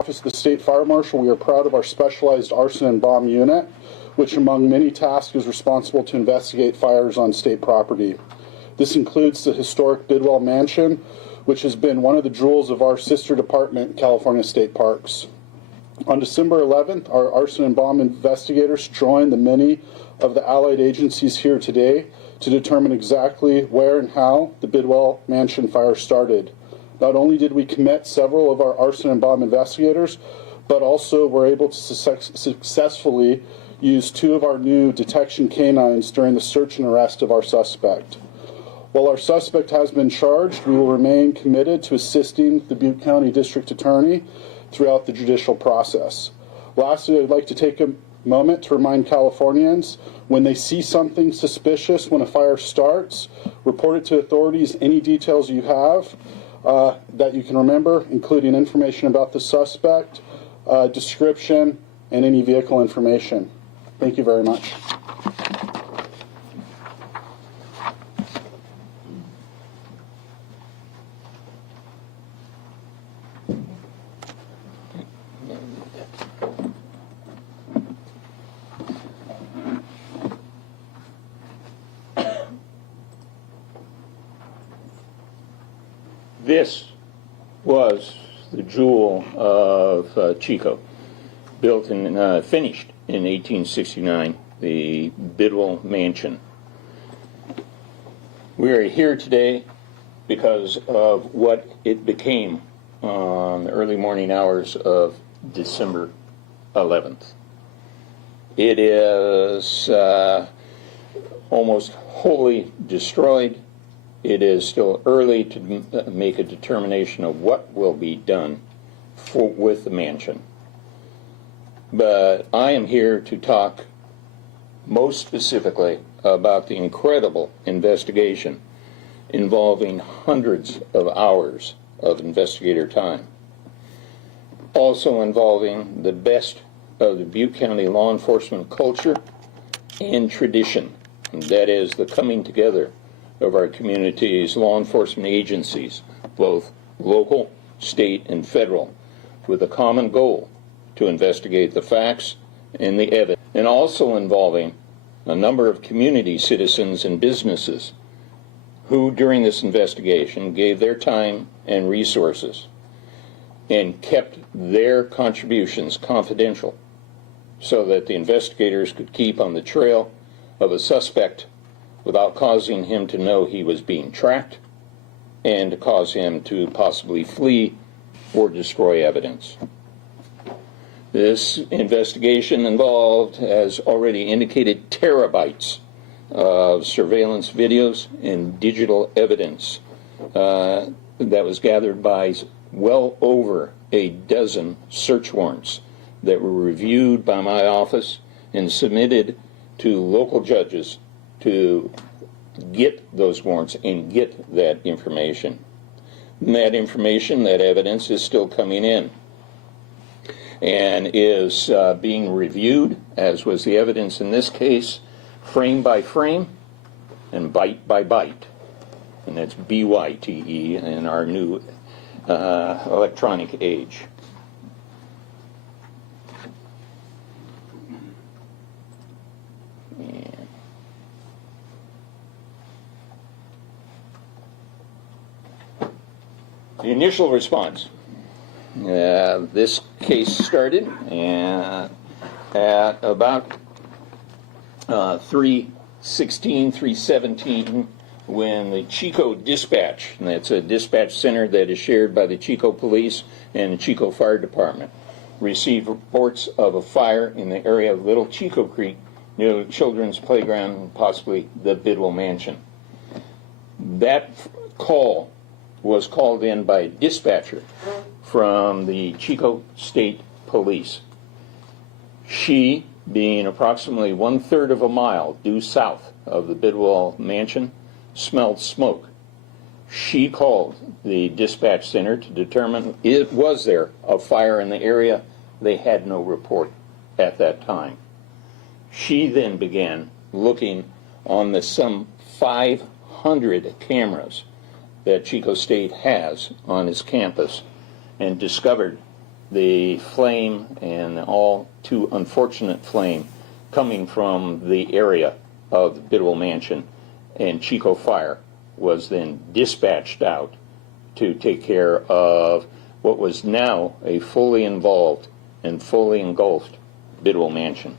Office of the State Fire Marshal, we are proud of our specialized arson and bomb unit, which among many tasks is responsible to investigate fires on state property. This includes the historic Bidwell Mansion, which has been one of the jewels of our sister department, California State Parks. On December 11th, our arson and bomb investigators joined the many of the allied agencies here today to determine exactly where and how the Bidwell Mansion fire started. Not only did we commit several of our arson and bomb investigators, but also were able to successfully use 2 of our new detection canines during the search and arrest of our suspect. While our suspect has been charged, we will remain committed to assisting the Butte County District Attorney throughout the judicial process. Lastly, I'd like to take a moment to remind Californians, when they see something suspicious when a fire starts, report it to authorities. Any details you have that you can remember, including information about the suspect, description, and any vehicle information. Thank you very much. This was the jewel of Chico, built and finished in 1869, the Bidwell Mansion. We are here today because of what it became on the early morning hours of December 11th. It is almost wholly destroyed. It is still early to make a determination of what will be done with the mansion. But I am here to talk most specifically about the incredible investigation involving hundreds of hours of investigator time. Also involving the best of the Butte County law enforcement culture and tradition. And that is the coming together of our community's law enforcement agencies, both local, state, and federal, with a common goal to investigate the facts and the evidence, and also involving a number of community citizens and businesses who, during this investigation, gave their time and resources and kept their contributions confidential so that the investigators could keep on the trail of a suspect without causing him to know he was being tracked and to cause him to possibly flee or destroy evidence. This investigation involved, as already indicated, terabytes of surveillance videos and digital evidence that was gathered by well over a dozen search warrants that were reviewed by my office and submitted to local judges to get those warrants and get that information. And that information, that evidence, is still coming in and is being reviewed, as was the evidence in this case, frame by frame and byte by byte. And that's BYTE in our new electronic age. The initial response. This case started at about 3:16, 3:17, when the Chico Dispatch, and that's a dispatch center that is shared by the Chico Police and the Chico Fire Department, received reports of a fire in the area of Little Chico Creek near the children's playground and possibly the Bidwell Mansion. That call was called in by a dispatcher from the Chico State Police. She, being approximately 1/3 of a mile due south of the Bidwell Mansion, smelled smoke. She called the dispatch center to determine was there a fire in the area. They had no report at that time. She then began looking on the some 500 cameras that Chico State has on its campus and discovered the flame, and all too unfortunate flame, coming from the area of the Bidwell Mansion and Chico Fire was then dispatched out to take care of what was now a fully involved and fully engulfed Bidwell Mansion.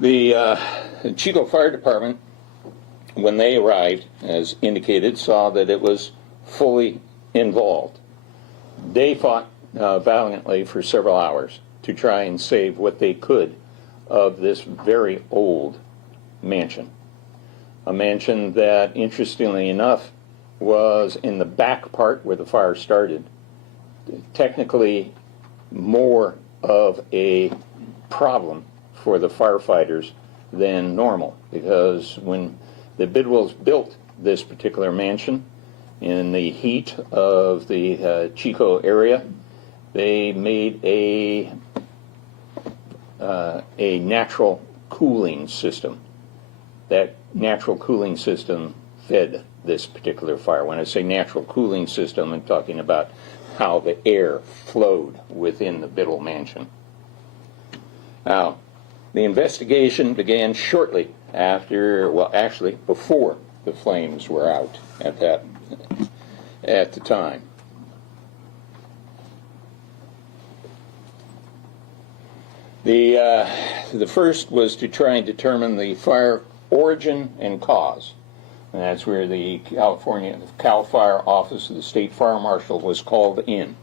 The Chico Fire Department, when they arrived, as indicated, saw that it was fully involved. They fought valiantly for several hours to try and save what they could of this very old mansion. A mansion that, interestingly enough, was in the back part where the fire started, technically more of a problem for the firefighters than normal, because when the Bidwells built this particular mansion in the heat of the Chico area, they made a natural cooling system. That natural cooling system fed this particular fire. When I say natural cooling system, I'm talking about how the air flowed within the Bidwell Mansion. Now, the investigation began shortly after, well, actually before the flames were out at the time. The first was to try and determine the fire origin and cause. And that's where the Cal Fire Office of the State Fire Marshal was called in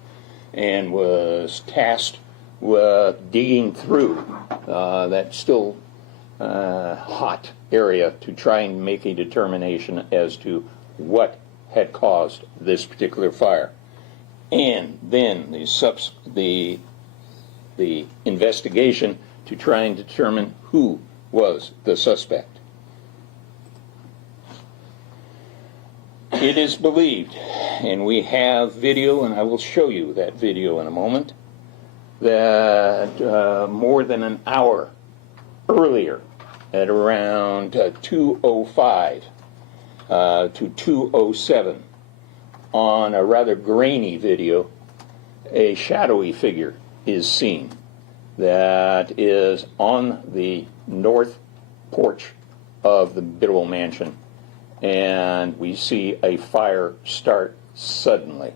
and was tasked with digging through that still hot area to try and make a determination as to what had caused this particular fire. And then the investigation to try and determine who was the suspect. It is believed, and we have video, and I will show you that video in a moment, that more than an hour earlier, at around 2:05 to 2:07, on a rather grainy video, a shadowy figure is seen that is on the north porch of the Bidwell Mansion, and we see a fire start suddenly.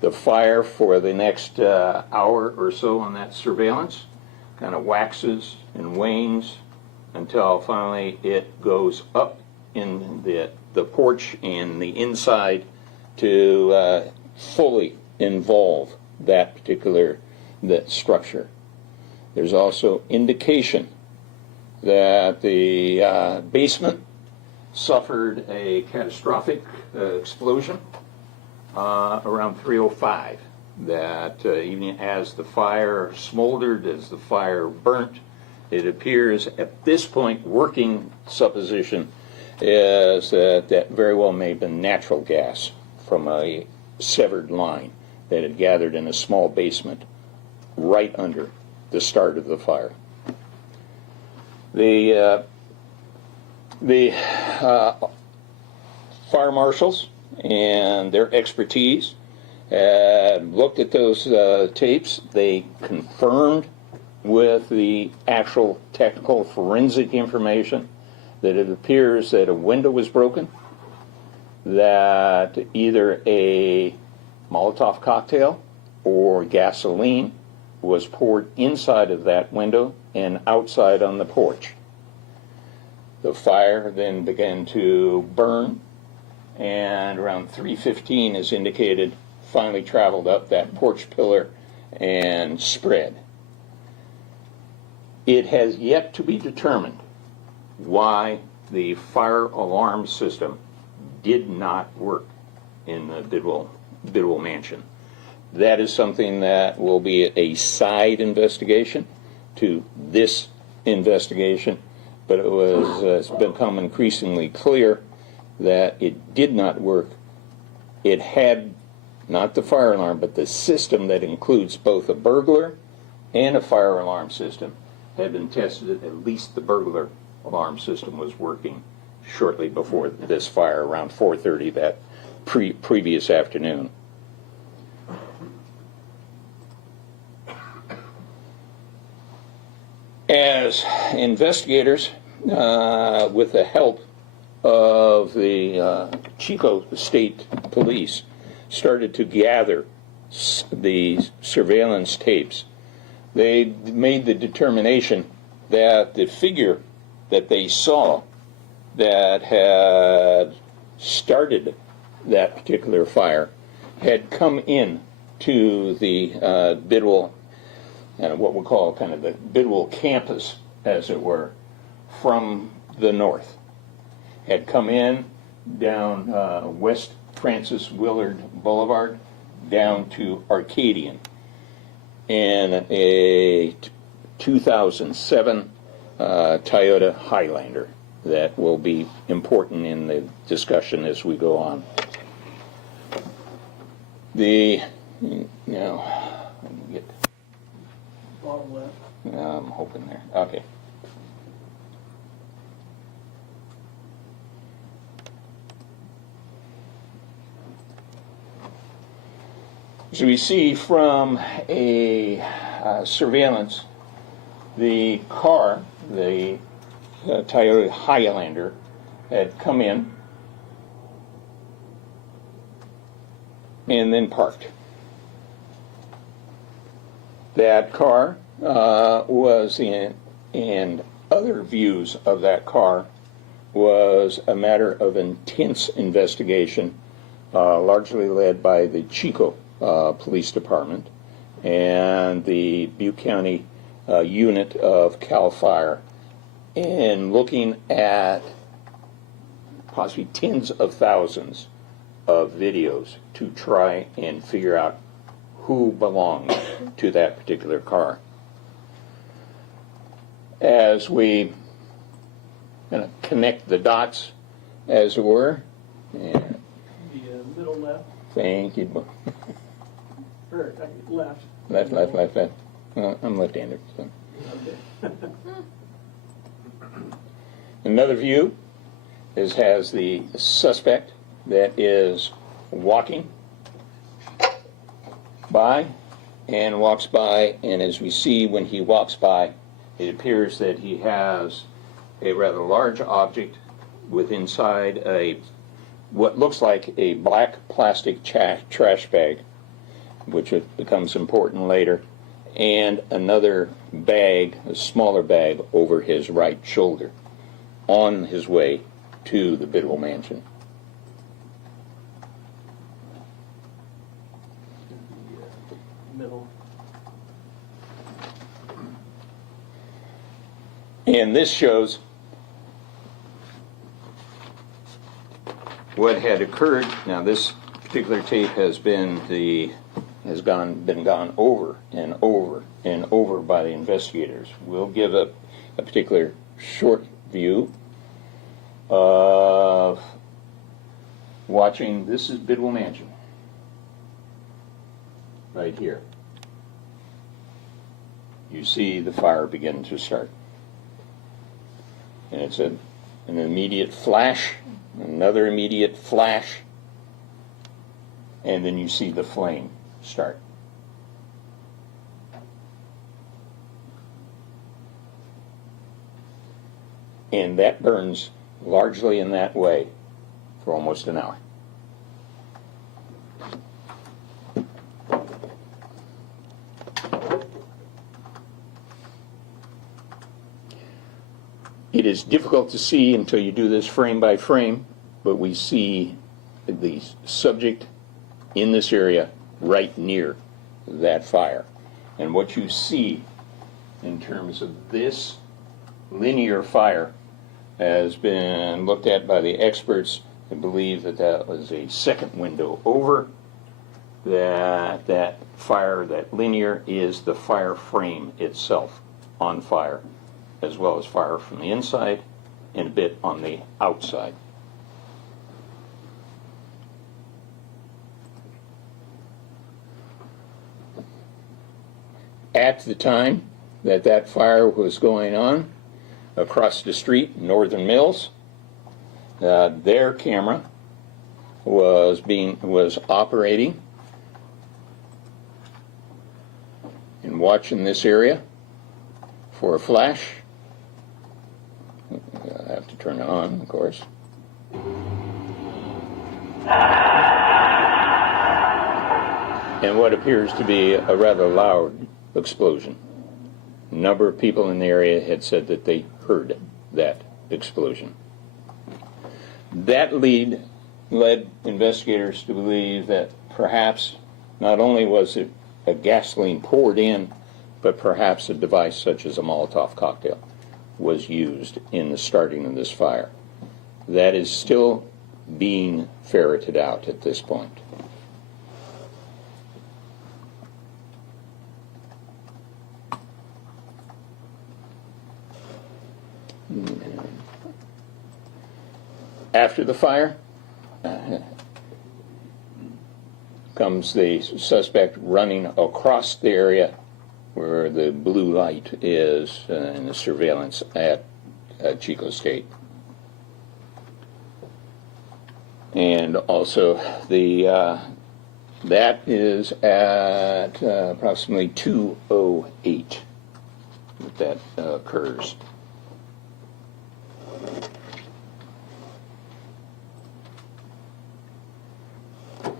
The fire for the next hour or so on that surveillance kind of waxes and wanes until finally it goes up in the porch and the inside to fully involve that particular structure. There's also indication that the basement suffered a catastrophic explosion around 3:05. That even as the fire smoldered, as the fire burnt, it appears at this point, working supposition is that very well may have been natural gas from a severed line that had gathered in a small basement right under the start of the fire. The fire marshals and their expertise looked at those tapes. They confirmed with the actual technical forensic information that it appears that a window was broken, that either a Molotov cocktail or gasoline was poured inside of that window and outside on the porch. The fire then began to burn, and around 3:15, as indicated, finally traveled up that porch pillar and spread. It has yet to be determined why the fire alarm system did not work in the Bidwell Mansion. That is something that will be a side investigation to this investigation, but it's become increasingly clear that it did not work. It had not the fire alarm, but the system that includes both a burglar and a fire alarm system had been tested. At least the burglar alarm system was working shortly before this fire, around 4:30 that previous afternoon. As investigators, with the help of the Chico State Police, started to gather the surveillance tapes, they made the determination that the figure that they saw that had started that particular fire had come in to the Bidwell, what we call kind of the Bidwell campus, as it were, from the north. Had come in down West Francis Willard Boulevard down to Arcadian in a 2007 Toyota Highlander that will be important in the discussion as we go on. The, now, let me get, Bottom left. I'm hoping there, okay. So we see from a surveillance, the car, the Toyota Highlander, had come in and then parked. That car was in, and other views of that car was a matter of intense investigation, largely led by the Chico Police Department and the Butte County unit of CAL FIRE, in looking at possibly tens of thousands of videos to try and figure out who belonged to that particular car. As we connect the dots, as it were, and The middle left. thank you. Or left. Left. I'm left-handed. So. Okay. Another view has the suspect that is walking by, and walks by, and as we see when he walks by, it appears that he has a rather large object with inside a what looks like a black plastic trash bag, which becomes important later, and another bag, a smaller bag, over his right shoulder, on his way to the Bidwell Mansion. Middle. And this shows what had occurred. Now, this particular tape has been gone over and over and over by the investigators. We'll give a particular short view of watching. This is Bidwell Mansion, right here. You see the fire begin to start. And it's an immediate flash, another immediate flash, and then you see the flame start. And that burns largely in that way for almost an hour. It is difficult to see until you do this frame by frame, but we see the subject in this area right near that fire. And what you see in terms of this linear fire has been looked at by the experts and believe that that was a second window over, that fire, that linear, is the fire frame itself on fire, as well as fire from the inside and a bit on the outside. At the time that that fire was going on, across the street, Northern Mills, their camera was operating and watching this area for a flash. I have to turn it on, of course. And what appears to be a rather loud explosion. A number of people in the area had said that they heard that explosion. That led investigators to believe that perhaps not only was it a gasoline poured in, but perhaps a device such as a Molotov cocktail was used in the starting of this fire. That is still being ferreted out at this point. After the fire comes the suspect running across the area where the blue light is in the surveillance at Chico State. And also that is at approximately 2:08 that occurs.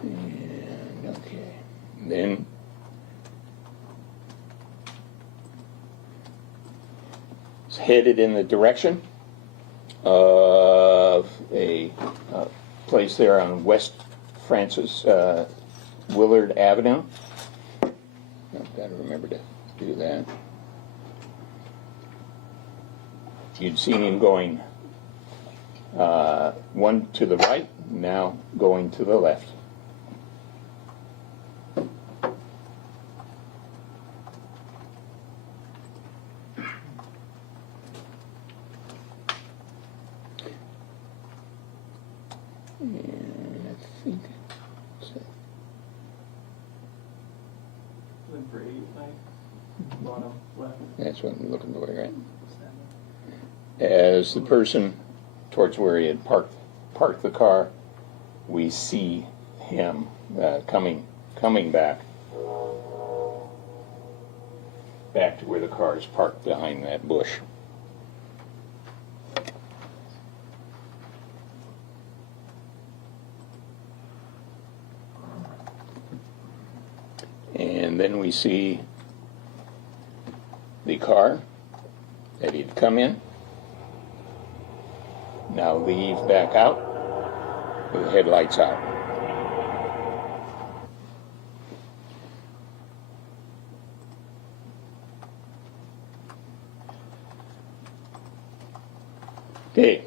And okay, then it's headed in the direction of a place there on West Francis Willard Avenue. I've got to remember to do that. You'd seen him going one to the right, now going to the left. And I think The gray light, bottom left. that's what I'm looking for, right? As the person towards where he had parked the car, we see him coming back to where the car is parked behind that bush. And then we see the car that he'd come in now leave back out with the headlights out. Okay,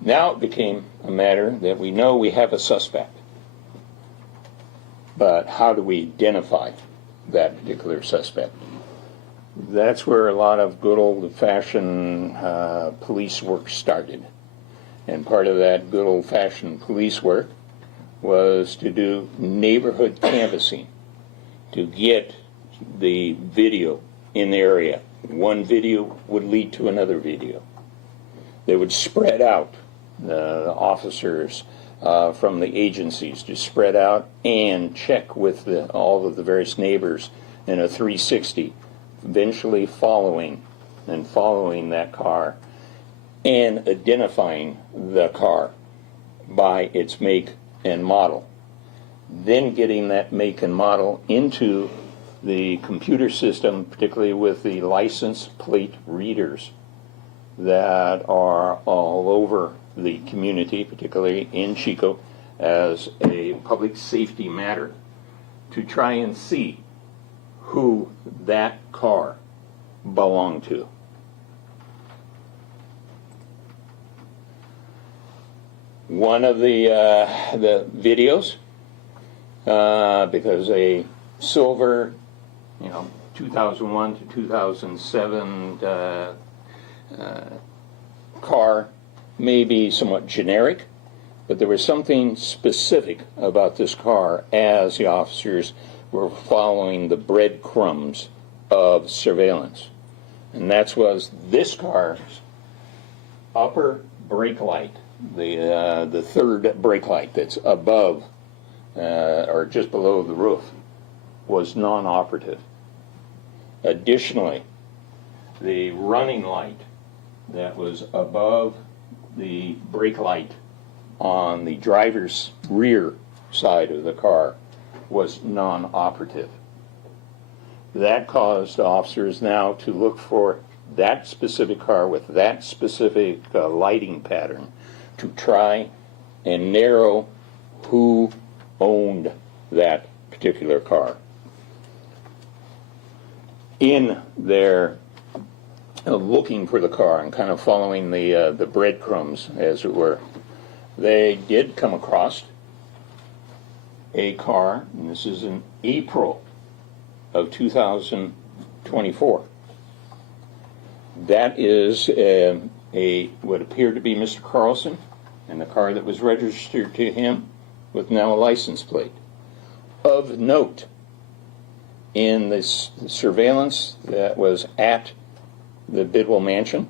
now it became a matter that we know we have a suspect. But how do we identify that particular suspect? That's where a lot of good old-fashioned police work started. And part of that good old-fashioned police work was to do neighborhood canvassing, to get the video in the area. One video would lead to another video. They would spread out, the officers from the agencies to spread out and check with all of the various neighbors in a 360, eventually following that car and identifying the car by its make and model. Then getting that make and model into the computer system, particularly with the license plate readers that are all over the community, particularly in Chico, as a public safety matter, to try and see who that car belonged to. One of the videos, because a silver, 2001 to 2007 car may be somewhat generic, but there was something specific about this car as the officers were following the breadcrumbs of surveillance. And that was this car's upper brake light, the third brake light that's above or just below the roof, was non-operative. Additionally, the running light that was above the brake light on the driver's rear side of the car was non-operative. That caused officers now to look for that specific car with that specific lighting pattern to try and narrow who owned that particular car. In their looking for the car and kind of following the breadcrumbs, as it were, they did come across a car, and this is in April of 2024. That is what appeared to be Mr. Carlson, and the car that was registered to him with now a license plate. Of note, in this surveillance that was at the Bidwell Mansion,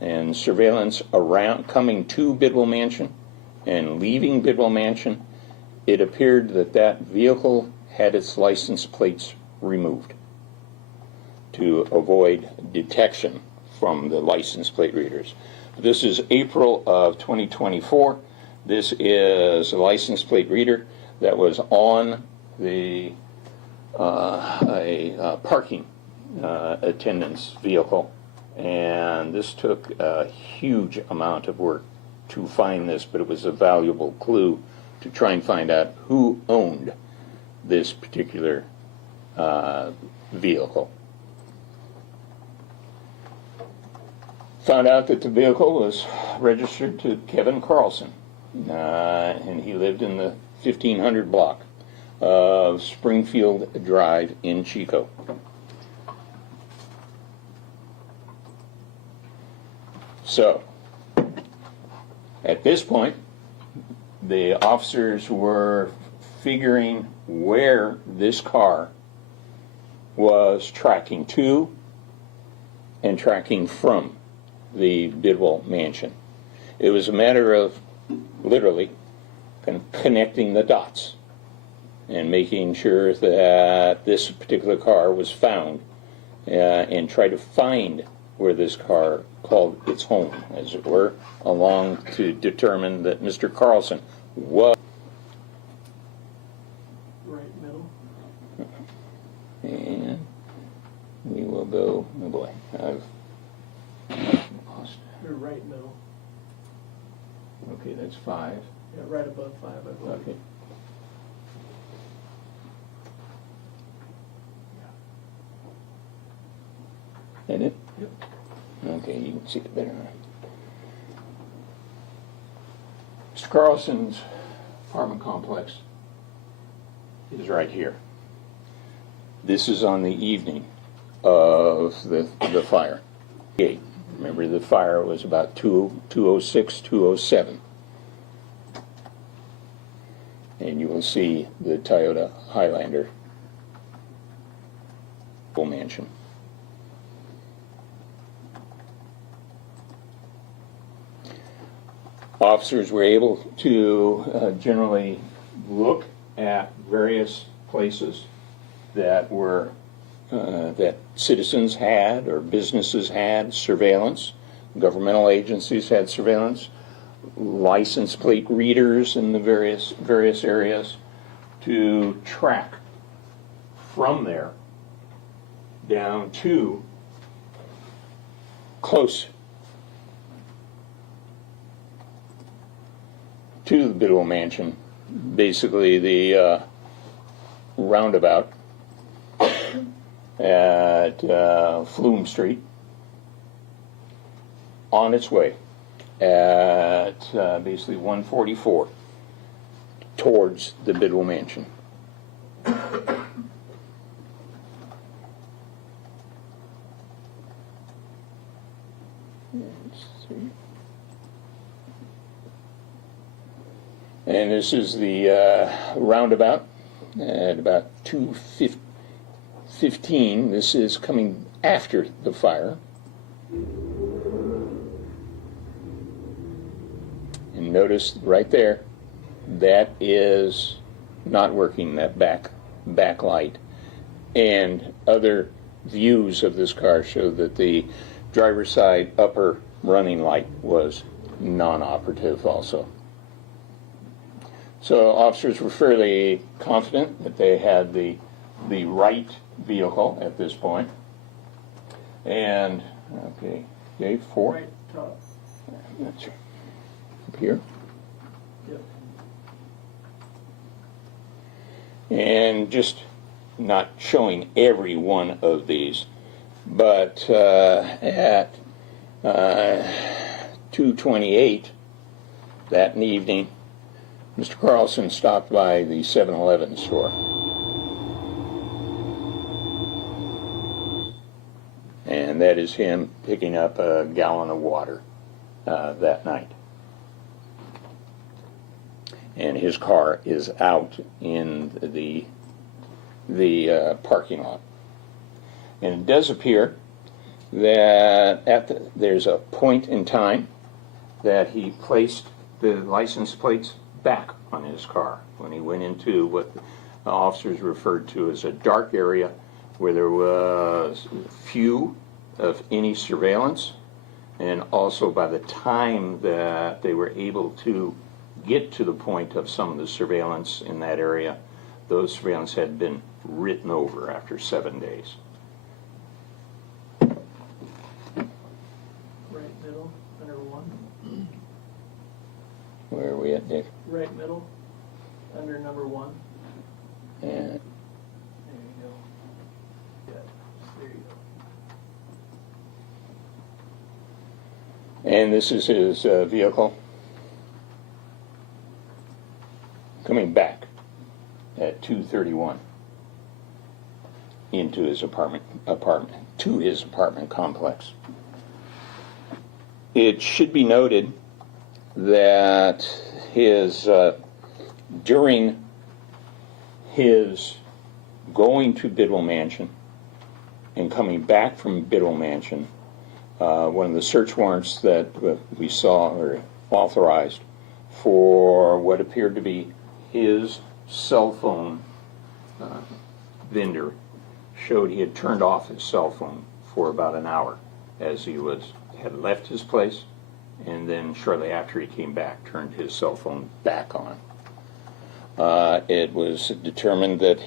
and surveillance around coming to Bidwell Mansion and leaving Bidwell Mansion, it appeared that that vehicle had its license plates removed to avoid detection from the license plate readers. This is April of 2024. This is a license plate reader that was on the parking attendant's vehicle, and this took a huge amount of work to find this, but it was a valuable clue to try and find out who owned this particular vehicle. Found out that the vehicle was registered to Kevin Carlson, and he lived in the 1500 block of Springfield Drive in Chico. So, at this point, the officers were figuring where this car was tracking to and tracking from the Bidwell Mansion. It was a matter of literally kind of connecting the dots and making sure that this particular car was found and try to find where this car called its home, as it were, along to determine that Mr. Carlson was. Right middle. And we will go, oh boy, I've lost. You're right middle. Okay, that's 5. Yeah, right above 5, I believe. Okay. That it? Yep. Okay, you can see it better. Mr. Carlson's apartment complex is right here. This is on the evening of the fire. Remember, the fire was about 2:06, 2:07. And you will see the Toyota Highlander mansion. Officers were able to generally look at various places that were that citizens had or businesses had surveillance, governmental agencies had surveillance, license plate readers in the various areas to track from there down to close to the Bidwell Mansion, basically the roundabout at Flume Street, on its way at basically 144 towards the Bidwell Mansion. And this is the roundabout at about 2:15. This is coming after the fire. And notice right there, that is not working, that back light. And other views of this car show that the driver's side upper running light was non-operative also. So officers were fairly confident that they had the right vehicle at this point. And, okay, Dave, 4? Right top. That's right. Up here. Yep. And just not showing every one of these, but at 2:28 that evening, Mr. Carlson stopped by the 7-Eleven store. And that is him picking up a gallon of water that night. And his car is out in the parking lot. And it does appear that there's a point in time that he placed the license plates back on his car when he went into what the officers referred to as a dark area where there was few of any surveillance, and also by the time that they were able to get to the point of some of the surveillance in that area, those surveillance had been written over after 7 days. Right middle, under 1. Where are we at, Dave? Right middle, under number 1. And There you go. Yeah, there you go. And this is his vehicle coming back at 2:31 into his apartment to his apartment complex. It should be noted that his during his going to Bidwell Mansion and coming back from Bidwell Mansion, one of the search warrants that we saw or authorized for what appeared to be his cell phone vendor showed he had turned off his cell phone for about an hour as he had left his place, and then shortly after he came back turned his cell phone back on. It was determined that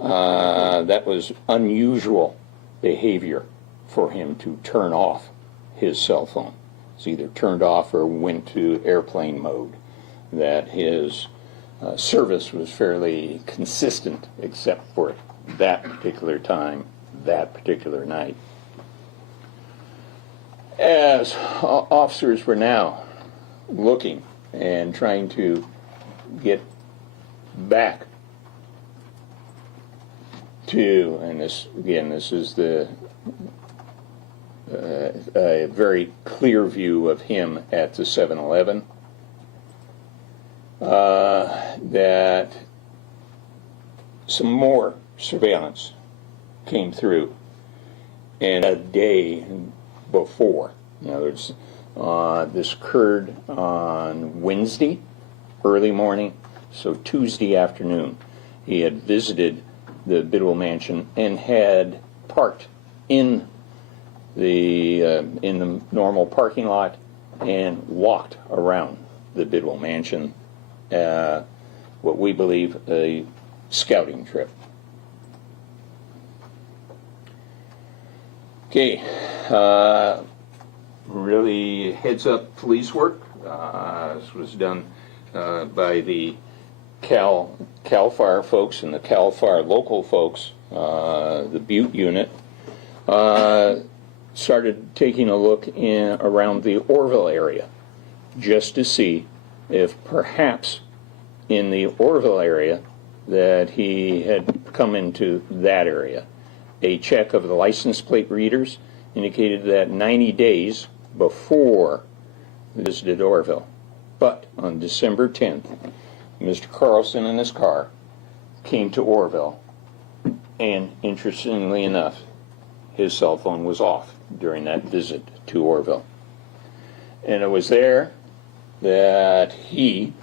that was unusual behavior for him to turn off his cell phone. It's either turned off or went to airplane mode. That his service was fairly consistent except for that particular time, that particular night. As officers were now looking and trying to get back to, and this is a very clear view of him at the 7-Eleven, that some more surveillance came through, and a day before. In other words, this occurred on Wednesday, early morning, so Tuesday afternoon. He had visited the Bidwell Mansion and had parked in the normal parking lot and walked around the Bidwell Mansion, what we believe a scouting trip. Okay, really heads up police work. This was done by the Cal Fire folks and the Cal Fire local folks, the Butte unit. Started taking a look around the Orville area just to see if perhaps in the Orville area that he had come into that area. A check of the license plate readers indicated that 90 days before he visited Orville. But on December 10th, Mr. Carlson in his car came to Orville, and interestingly enough, his cell phone was off during that visit to Orville. And it was there that he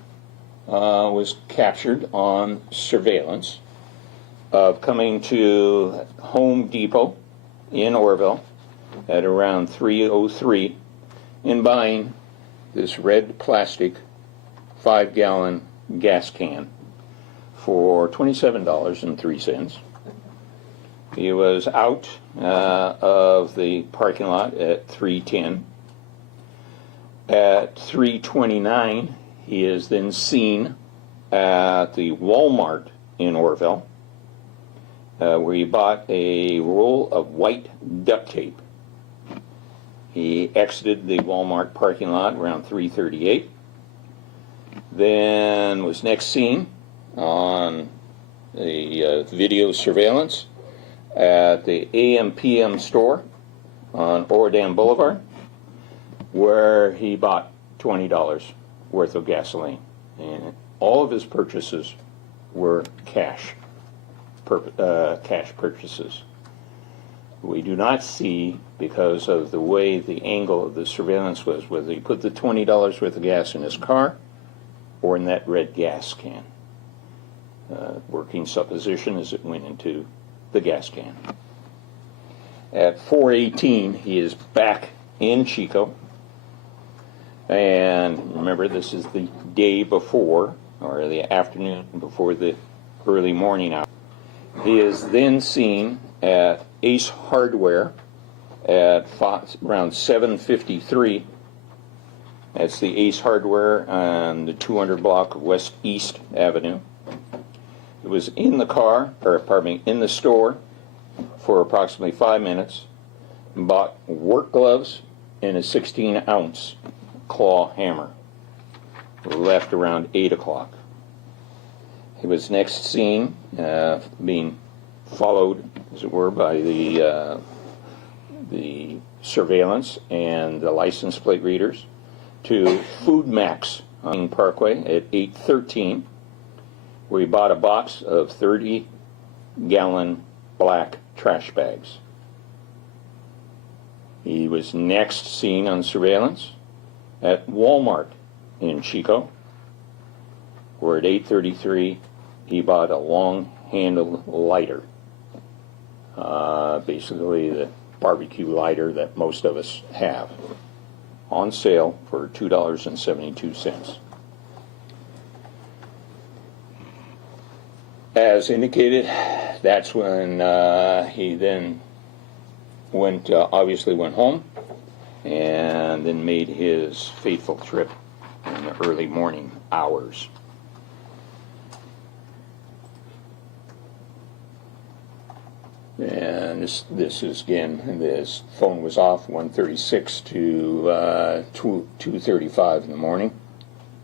was captured on surveillance of coming to Home Depot in Orville at around 3:03 and buying this red plastic 5-gallon gas can for $27.03. He was out of the parking lot at 3:10. At 3:29, he is then seen at the Walmart in Orville, where he bought a roll of white duct tape. He exited the Walmart parking lot around 3:38, then was next seen on the video surveillance at the AM/PM store on Oradam Boulevard, where he bought $20 worth of gasoline. And all of his purchases were cash purchases. We do not see, because of the way the angle of the surveillance was, whether he put the $20 worth of gas in his car or in that red gas can. Working supposition as it went into the gas can. At 4:18, he is back in Chico. And remember, this is the day before, or the afternoon before the early morning hour. He is then seen at Ace Hardware at around 7:53. That's the Ace Hardware on the 200 block of West East Avenue. He was in the car, or pardon me, in the store for approximately 5 minutes and bought work gloves and a 16-ounce claw hammer. Left around 8 o'clock. He was next seen being followed, as it were, by the surveillance and the license plate readers to Food Max on Parkway at 8:13, where he bought a box of 30-gallon black trash bags. He was next seen on surveillance at Walmart in Chico, where at 8:33 he bought a long-handled lighter, basically the barbecue lighter that most of us have, on sale for $2.72. As indicated, that's when he then obviously went home and then made his fateful trip in the early morning hours. And this is, again, this phone was off 1:36 to 2:35 in the morning.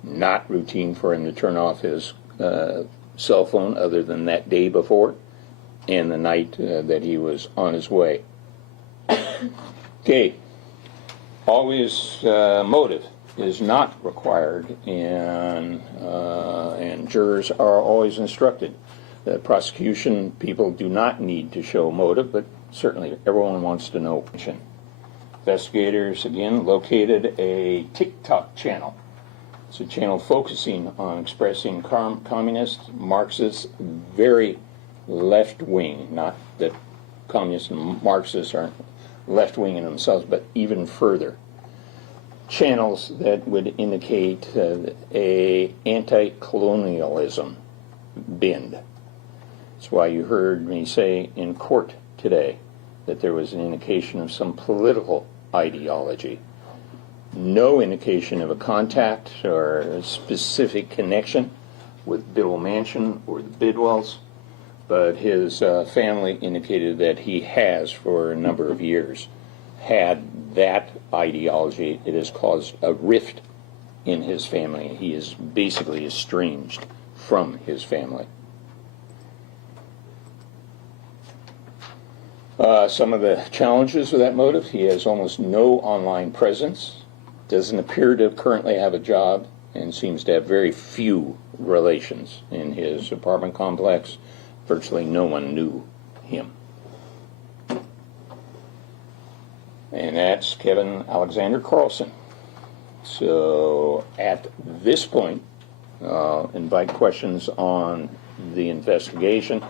Not routine for him to turn off his cell phone other than that day before and the night that he was on his way. Okay. Always motive is not required, and jurors are always instructed that prosecution people do not need to show motive, but certainly everyone wants to know. Investigators, again, located a TikTok channel. It's a channel focusing on expressing communist, Marxist, very left-wing, not that communists and Marxists aren't left-wing in themselves, but even further. Channels that would indicate a anti-colonialism bend. That's why you heard me say in court today that there was an indication of some political ideology. No indication of a contact or a specific connection with Bidwell Mansion or the Bidwells, but his family indicated that he has, for a number of years, had that ideology. It has caused a rift in his family. He is basically estranged from his family. Some of the challenges with that motive: he has almost no online presence, doesn't appear to currently have a job, and seems to have very few relations in his apartment complex. Virtually no one knew him. And that's Kevin Alexander Carlson. So at this point, invite questions on the investigation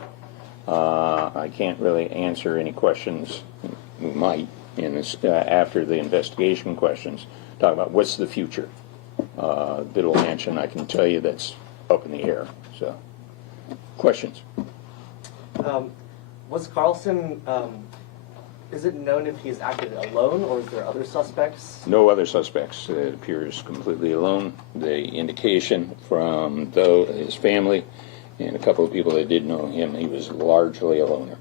I can't really answer any questions. We might in this after the investigation questions. Talk about what's the future. Bidwell Mansion, I can tell you that's up in the air. So, questions? Was Carlson, is it known if he's acted alone or is there other suspects? No other suspects. It appears completely alone. The indication from his family and a couple of people that did know him, he was largely a loner.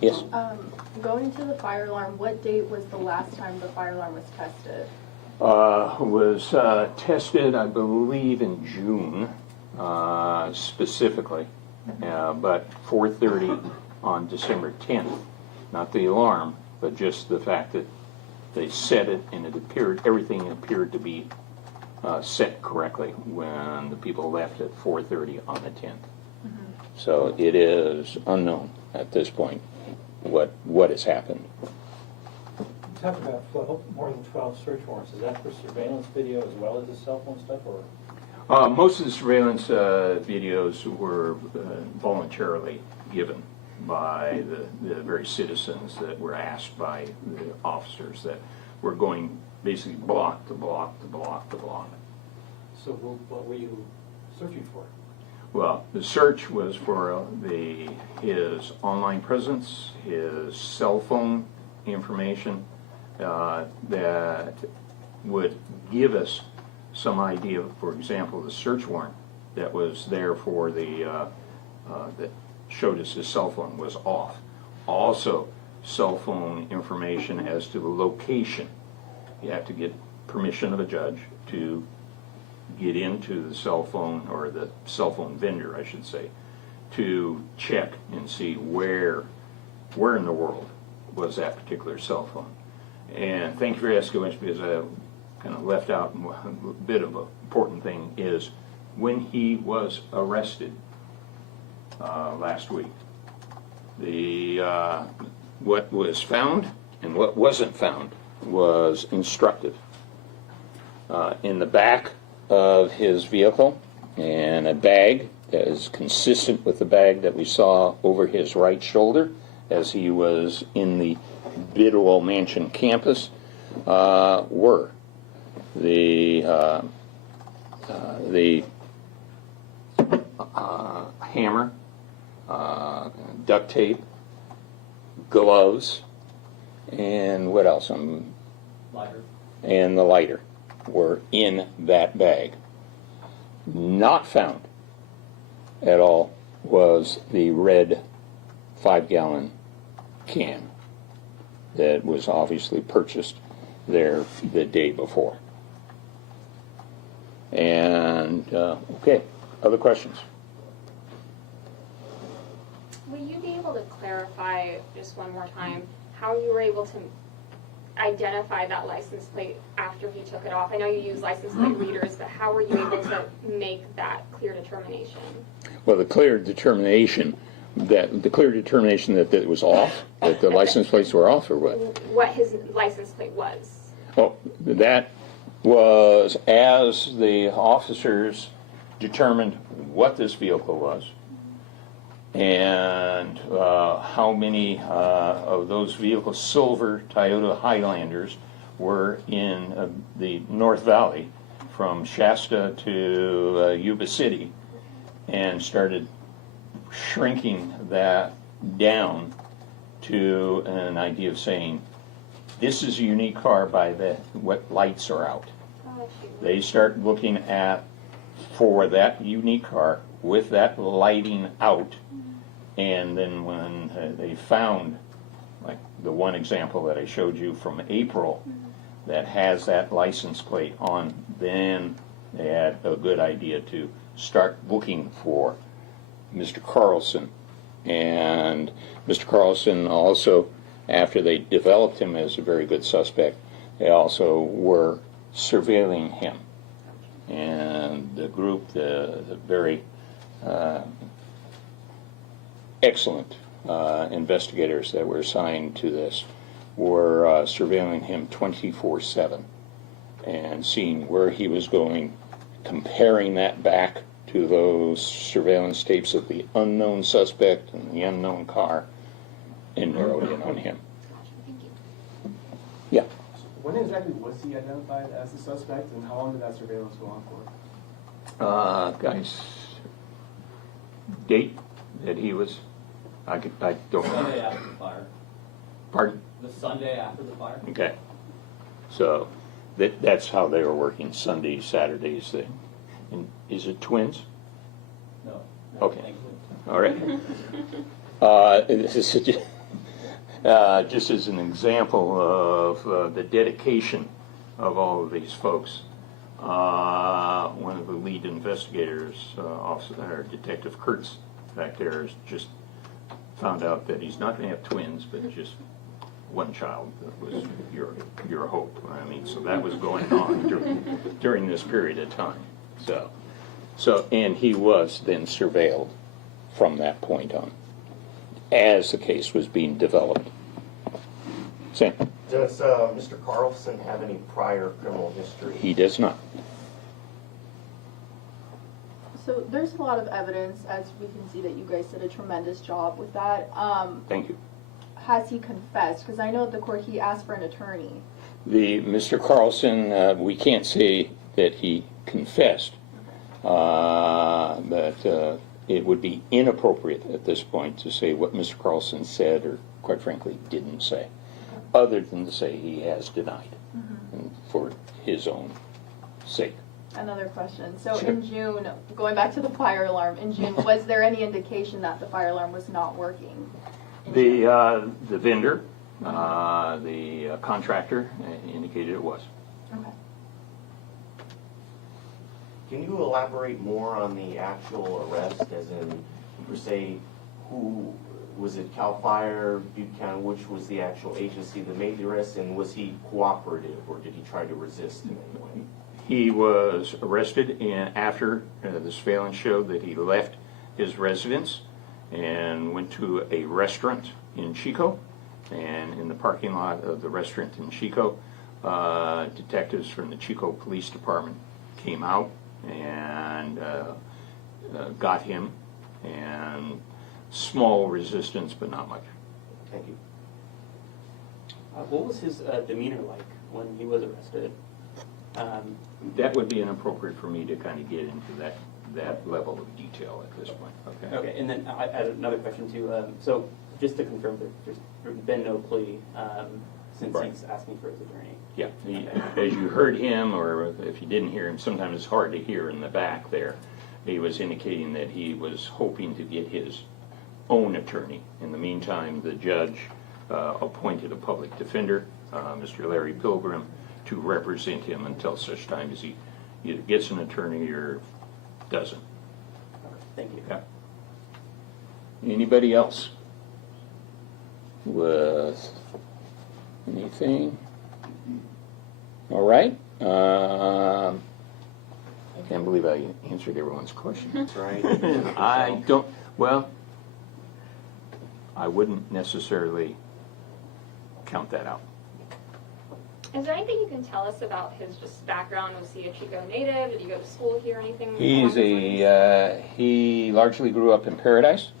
Yes? Going to the fire alarm, what date was the last time the fire alarm was tested? Was tested, I believe, in June, specifically, but 4:30 on December 10th. Not the alarm, but just the fact that they set it and everything appeared to be set correctly when the people left at 4:30 on the 10th. Mm-hmm. So it is unknown at this point what has happened. You talked about more than 12 search warrants. Is that for surveillance video as well as the cell phone stuff, or? Most of the surveillance videos were voluntarily given by the very citizens that were asked by the officers that were going basically block to block to block to block. So what were you searching for? Well, the search was for his online presence, his cell phone information that would give us some idea. For example, the search warrant that was there for that showed us his cell phone was off. Also, cell phone information as to the location. You have to get permission of a judge to get into the cell phone, or the cell phone vendor, I should say, to check and see where in the world was that particular cell phone. And thank you for asking, because I kind of left out a bit of an important thing is when he was arrested last week, what was found and what wasn't found was instructive. In the back of his vehicle, and a bag that is consistent with the bag that we saw over his right shoulder as he was in the Bidwell Mansion campus, were the hammer, duct tape, gloves, and what else? Lighter. And the lighter were in that bag. Not found at all was the red 5-gallon can that was obviously purchased there the day before. And, okay, other questions? Will you be able to clarify just one more time how you were able to identify that license plate after he took it off? I know you use license plate readers, but how were you able to make that clear determination? Well, the clear determination that it was off, that the license plates were off, or what? What his license plate was. Oh, that was as the officers determined what this vehicle was and how many of those vehicles, silver Toyota Highlanders, were in the North Valley from Shasta to Yuba City, and started shrinking that down to an idea of saying, this is a unique car by what lights are out. They start looking for that unique car with that lighting out, and then when they found, like the one example that I showed you from April that has that license plate on, then they had a good idea to start looking for Mr. Carlson. And Mr. Carlson also, after they developed him as a very good suspect, they also were surveilling him. And the group, the very excellent investigators that were assigned to this were surveilling him 24/7 and seeing where he was going, comparing that back to those surveillance tapes of the unknown suspect and the unknown car and narrowed in on him. Thank you. Yeah. When exactly was he identified as the suspect, and how long did that surveillance go on for? Guys, date that he was, I don't Sunday know. after the fire. Pardon? The Sunday after the fire? Okay. So that's how they were working, Sundays, Saturdays. And is it twins? No. Okay. Thankfully. All right. This is just as an example of the dedication of all of these folks. One of the lead investigators, Detective Kurtz, back there, has just found out that he's not going to have twins, but just one child. That was your hope. I mean, so that was going on during this period of time. So, and he was then surveilled from that point on, as the case was being developed. Sam? Does Mr. Carlson have any prior criminal history? He does not. So there's a lot of evidence, as we can see, that you guys did a tremendous job with that. Thank you. Has he confessed? Because I know at the court he asked for an attorney. Mr. Carlson, we can't say that he confessed, but it would be inappropriate at this point to say what Mr. Carlson said or, quite frankly, didn't say, other than to say he has denied, and for his own sake. Another question. So Sure. in June, going back to the fire alarm, in June, was there any indication that the fire alarm was not working? The vendor, the contractor indicated it was. Okay. Can you elaborate more on the actual arrest, as in, per se, who, was it CAL FIRE, Butte County, which was the actual agency that made the arrest, and was he cooperative, or did he try to resist in any way? He was arrested, and after the surveillance showed that he left his residence and went to a restaurant in Chico, and in the parking lot of the restaurant in Chico, detectives from the Chico Police Department came out and got him, and small resistance, but not much. Thank you. What was his demeanor like when he was arrested? That would be inappropriate for me to kind of get into that level of detail at this point. Okay. Okay, and then I had another question too. So just to confirm, there's been no plea since Right. he's asking for his attorney. Yeah, as you heard him, or if you didn't hear him, sometimes it's hard to hear in the back there. He was indicating that he was hoping to get his own attorney. In the meantime, the judge appointed a public defender, Mr. Larry Pilgrim, to represent him until such time as he either gets an attorney or doesn't. Thank you. Yeah. Anybody else with anything? All right. I can't believe I answered everyone's question. That's right. I don't, well, I wouldn't necessarily count that out. Is there anything you can tell us about his just background? Was he a Chico native? Did he go to school here or anything? He largely grew up in Paradise,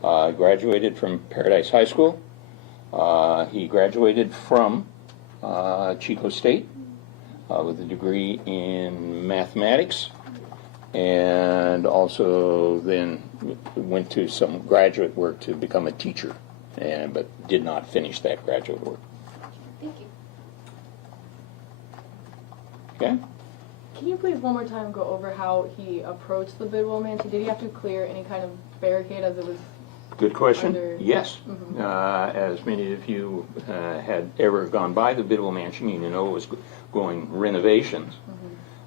graduated from Paradise High School. He graduated from Chico State with a degree in mathematics, and also then went to some graduate work to become a teacher, but did not finish that graduate work. Thank you. Okay? Can you please one more time go over how he approached the Bidwell Mansion? Did he have to clear any kind of barricade as it was? Good question. Under- Yes. As many of you had ever gone by the Bidwell Mansion, you know it was going renovations.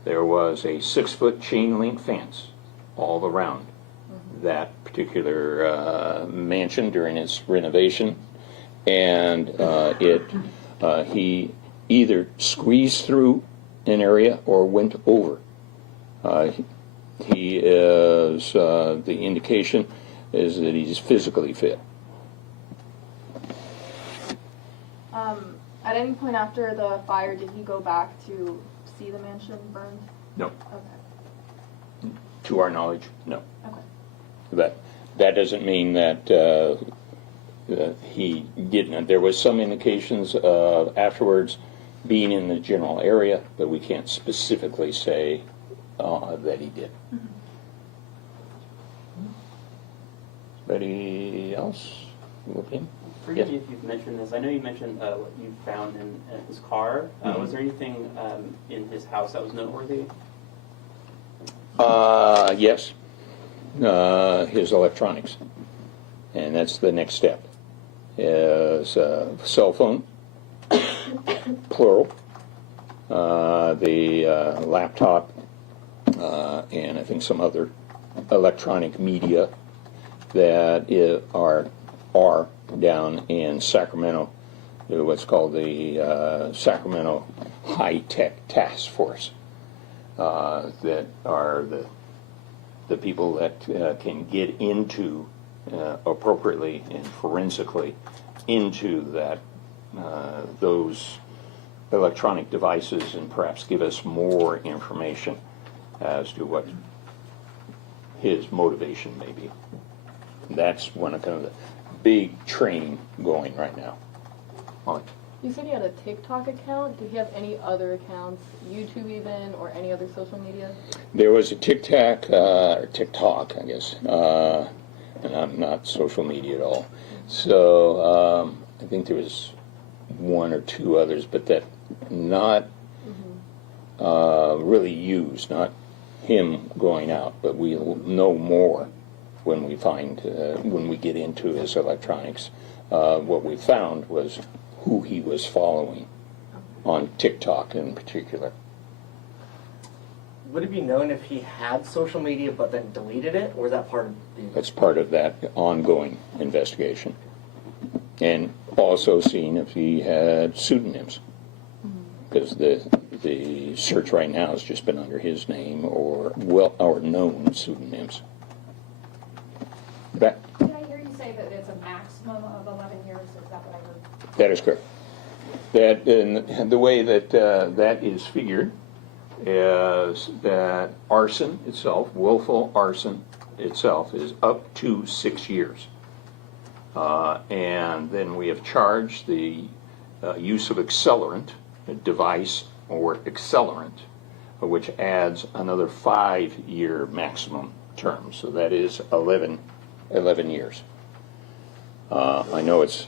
There was a 6-foot chain link fence all around that particular mansion during its renovation, and he either squeezed through an area or went over. He is, the indication is that he's physically fit. At any point after the fire, did he go back to see the mansion burned? No. Okay. To our knowledge, no. Okay. But that doesn't mean that he didn't. There was some indications of afterwards being in the general area, but we can't specifically say that he did. Anybody else? Forgive me if you've mentioned this. I know you mentioned what you found in his car. Was there anything in his house that was noteworthy? Yes. His electronics. And that's the next step. Is cell phone, plural, the laptop, and I think some other electronic media that are down in Sacramento, what's called the Sacramento High-Tech Task Force, that are the people that can get into appropriately and forensically into that those electronic devices and perhaps give us more information as to what his motivation may be. That's one of kind of the big training going right now. Molly. You said he had a TikTok account. Did he have any other accounts, YouTube even, or any other social media? There was a TikTok, I guess, and I'm not social media at all. So I think there was one or two others, but that not really used, not him going out, but we'll know more when we find, when we get into his electronics. What we found was who he was following on TikTok in particular. Would it be known if he had social media but then deleted it, or is that part of the... That's part of that ongoing investigation. And also seeing if he had pseudonyms. Because the search right now has just been under his name or known pseudonyms. Back. Did I hear you say that it's a maximum of 11 years? Is that what I heard? That is correct. That, and the way that that is figured is that arson itself, willful arson itself, is up to 6 years. And then we have charged the use of accelerant, a device or accelerant, which adds another 5-year maximum term. So that is 11 years. I know it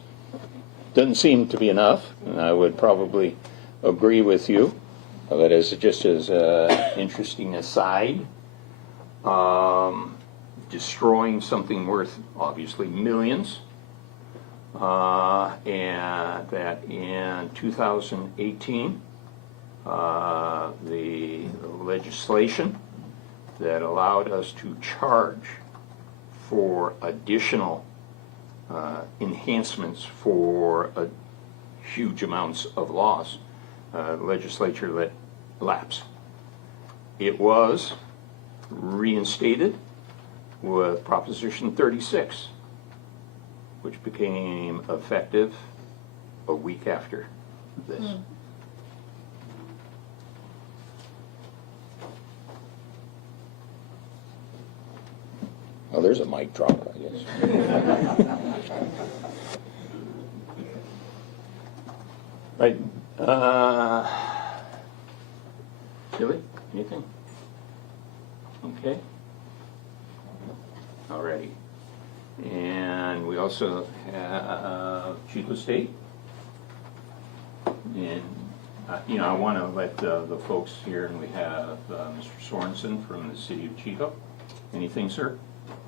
doesn't seem to be enough, and I would probably agree with you. But as just as an interesting aside, destroying something worth obviously millions, and that in 2018, the legislation that allowed us to charge for additional enhancements for huge amounts of loss, legislature let lapse. It was reinstated with Proposition 36, which became effective a week after this. Well, there's a mic drop, I guess. Right. Billy, anything? Okay. Alrighty. And we also have Chico State. And, I want to let the folks here, and we have Mr. Sorensen from the city of Chico. Anything, sir?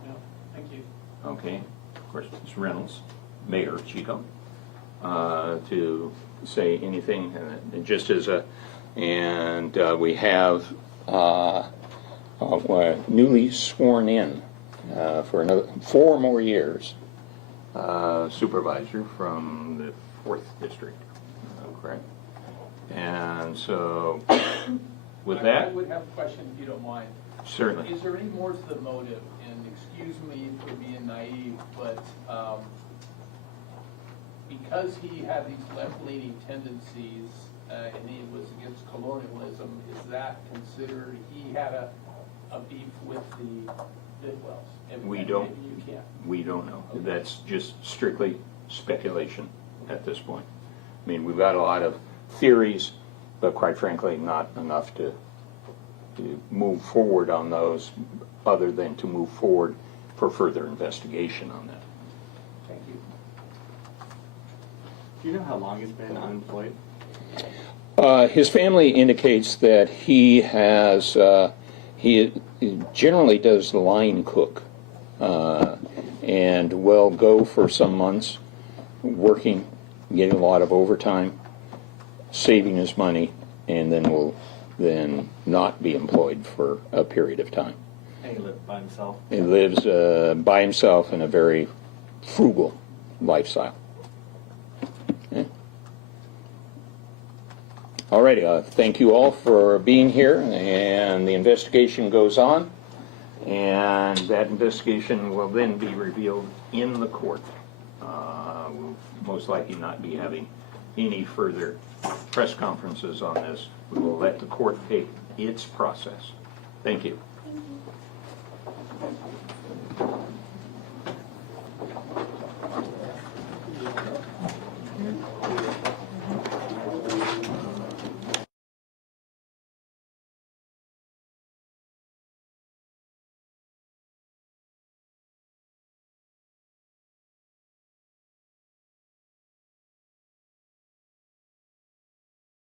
No, thank you. Okay. Of course, Ms. Reynolds, Mayor of Chico, to say anything, just as a, and we have newly sworn in for another 4 more years, supervisor from the 4th district, correct? And so, with that, I would have a question if you don't mind. certainly. Is there any more to the motive? And excuse me for being naive, but because he had these left-leaning tendencies and he was against colonialism, is that considered he had a beef with the Bidwells? And We maybe don't. you can't. We don't know. That's just strictly speculation at this point. I mean, we've got a lot of theories, but quite frankly, not enough to move forward on those, other than to move forward for further investigation on that. Thank you. Do you know how long he's been unemployed? His family indicates that he has, he generally does line cook, and will go for some months working, getting a lot of overtime, saving his money, and then will then not be employed for a period of time. And he lived by himself. He lives by himself in a very frugal lifestyle. Okay. Alrighty, thank you all for being here, and the investigation goes on, and that investigation will then be revealed in the court. We'll most likely not be having any further press conferences on this. We will let the court take its process. Thank you. Thank you.